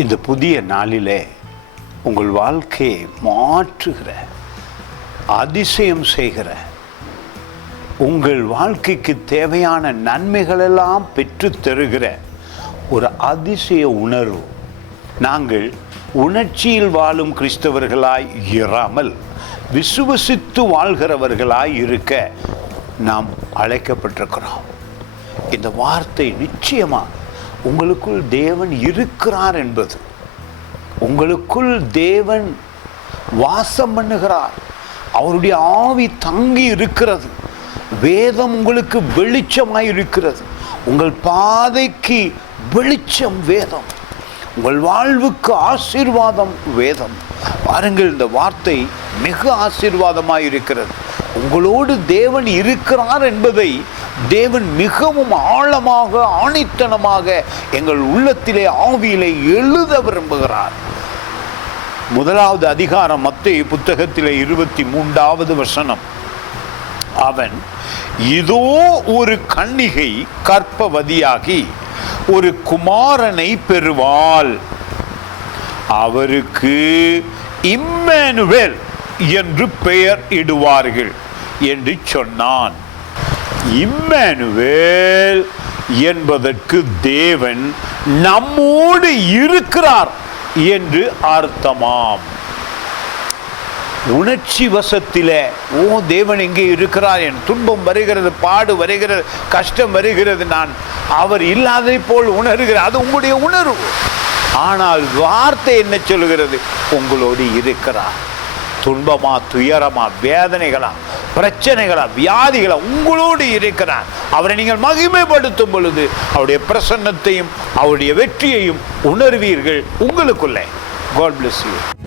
இந்த புதிய நாளிலே உங்கள் வாழ்க்கையை மாற்றுகிற, அதிசயம் செய்கிற, உங்கள் வாழ்க்கைக்கு தேவையான நன்மைகளெல்லாம் பெற்று தருகிற ஒரு அதிசய உணர்வு. நாங்கள் உணர்ச்சியில் வாழும் கிறிஸ்தவர்களாய் இராமல் விசுவசித்து வாழ்கிறவர்களாய் இருக்க நாம் அழைக்கப்பட்டிருக்கிறோம். இந்த வார்த்தை நிச்சயமாக உங்களுக்குள் தேவன் இருக்கிறார் என்பது, உங்களுக்குள் தேவன் வாசம் பண்ணுகிறார், அவருடைய ஆவி தங்கி இருக்கிறது, வேதம் உங்களுக்கு வெளிச்சமாய் இருக்கிறது, உங்கள் பாதைக்கு வெளிச்சம் வேதம், உங்கள் வாழ்வுக்கு ஆசீர்வாதம் வேதம். பாருங்கள், இந்த வார்த்தை மிக ஆசீர்வாதமாய் இருக்கிறது. உங்களோடு தேவன் இருக்கிறார் என்பதை தேவன் மிகவும் ஆழமாக, ஆணித்தனமாக எங்கள் உள்ளத்திலே, ஆவியிலே எழுத விரும்புகிறார். 1வது அதிகாரம் மத்தேயு புத்தகத்திலே 23வது வசனம். அவன் இதோ ஒரு கன்னிகை கர்ப்பவதியாகி ஒரு குமாரனை பெறுவாள், அவருக்கு இம்மானுவேல் என்று பெயர் இடுவார்கள் என்று சொன்னான். இம்மானுவேல் என்பதற்கு தேவன் நம்மோடு இருக்கிறார் என்று அர்த்தமாம். உணர்ச்சி வசத்திலே, தேவன் எங்கே இருக்கிறார், என் துன்பம் வருகிறது, பாடு வருகிறது, கஷ்டம் வருகிறது, நான் அவர் இல்லாததை போல் உணர்கிறேன், அது உங்களுடைய உணர்வு. ஆனால் வார்த்தை என்ன சொல்கிறது? உங்களோடு இருக்கிறார். துன்பமா, துயரமா, வேதனைகளா, பிரச்சனைகளா, வியாதிகளா, உங்களோடு இருக்கிறார். அவரை நீங்கள் மகிமைப்படுத்தும் பொழுது அவருடைய பிரசன்னத்தையும் அவருடைய வெற்றியையும் உணர்வீர்கள் உங்களுக்குள்ளே. God bless you.